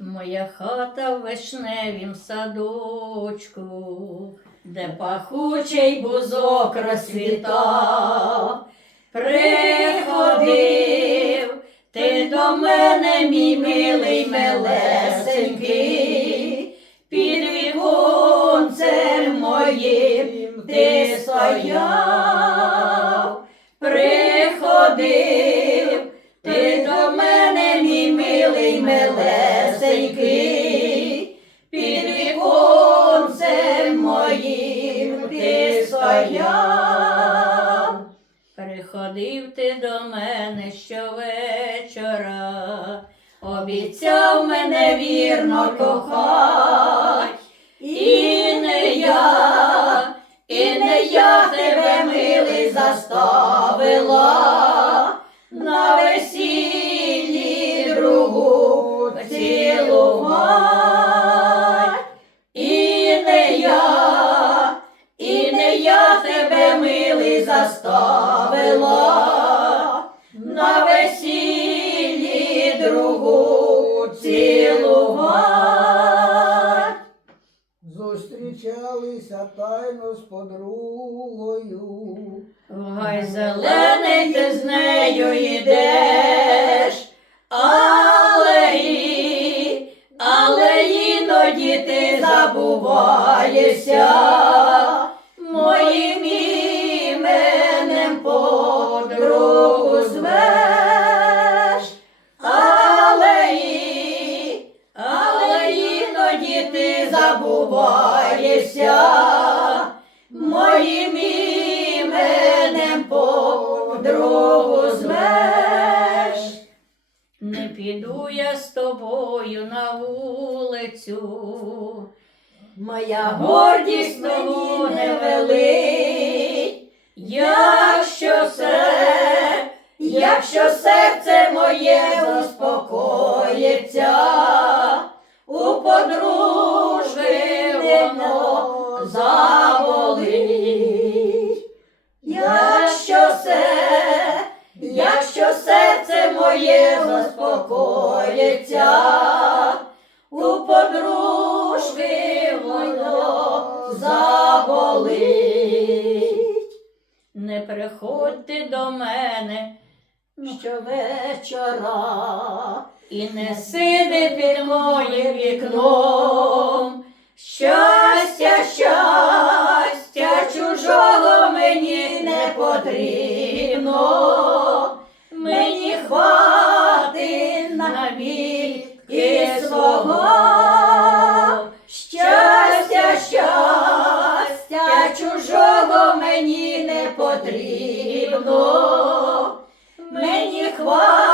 Моя хата в вишневім садочку, де пахучий бузок розцвітав. Приходив ти до мене, мій милий милесенький, під віконцем моїм ти стояв, приходив ти. Приходив ти до мене щовечора, обіцяв мене вірно кохать, і не я, і не я тебе, милий, заставила милий, заставила на весіллі другу цілувать. Зустрічалися тайно з подругою. Гай зелений ти з нею йдеш, але, і- але іноді ти забуваєшся забуваєшся. Моїм іменем подругу звеш. Не піду я з тобою на вулицю, моя гордість мені не велить, якщо се, якщо серце моє заспокоїться, якщо серце моє заспокоїться, у подружки воно заболить. Не приходьте до мене щовечора і не сиди під моїм вікном. Щастя, щастя, чужого мені не потрібно, мені хвати і свого. Щастя, щастя, чужого мені не потрібно, мені хвати